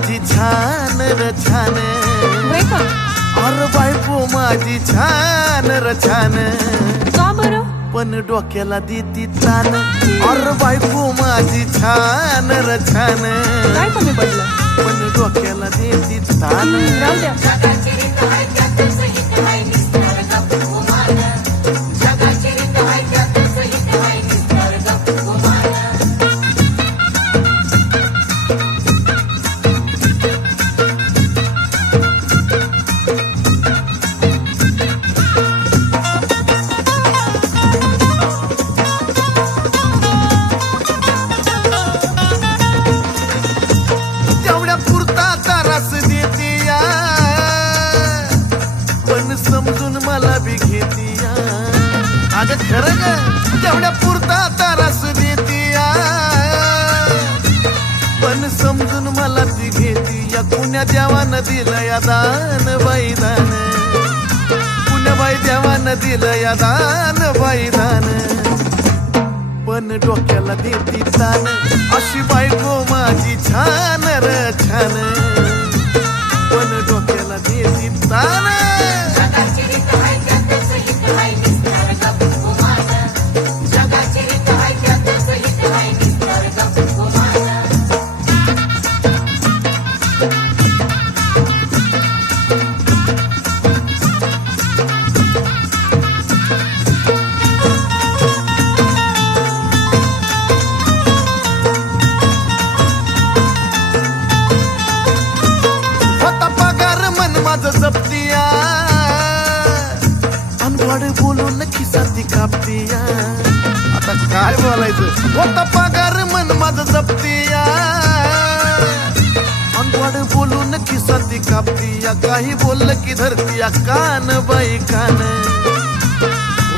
छान र छान अरे बायको माझी छान र छान पण डोक्याला देती तान अरे बायको माझी छान र छान पण डोक्याला देती तान खरं तेवढ्या पुरता तारास देते या पण समजून मला ती घेती. या पुण्या देवानं दिलं या दान बाई दान पुण्याबाई देवानं दिलं या दान बाई दान पण डोक्याला देती तान. अशी बायको माझी छान र छान. जपतिया. अनवाड बोलून खिसाती कापतिया. आता काय बोलायचं? होता पगार मन माझं जपतिया. खिसाती काही बोललं की धरतीया कान बाई कान.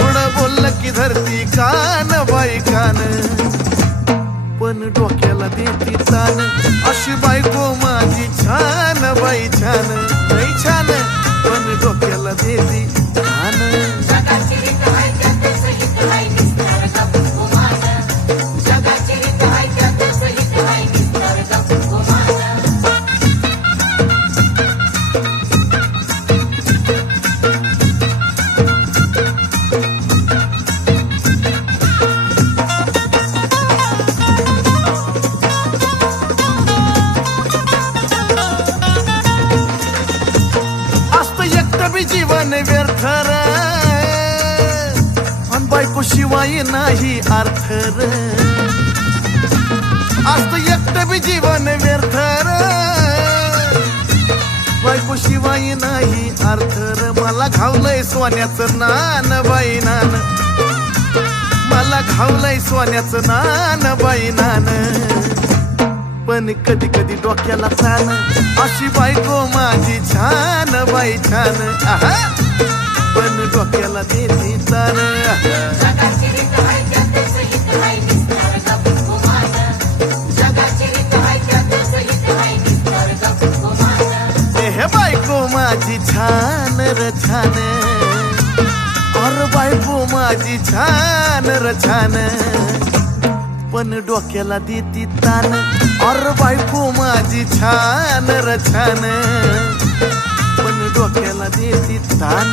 थोडं बोललं की धरती कान बाई कान. पण डोक्याला देती तान. अशी बायको एकटं जीवन व्यर्थ र. अन बायको शिवाय नाही अर्थ र. असत एकट बी जीवन व्यर्थ र. बायको शिवाय नाही अर्थ मला घावलंय सोन्याचं नान बाई नान. मला घावलंय सोन्याचं नान बाई नान. पण कधी कधी डोक्याला तान अशी बायको माझी छान बाई छान. पण डोक्याला देते तान हे बायको माझी छान र छान. अर बायको माझी छान र छान. पण डोक्याला देती तान. अर बायको माझी छान र छान पण डोक्याला देती तान.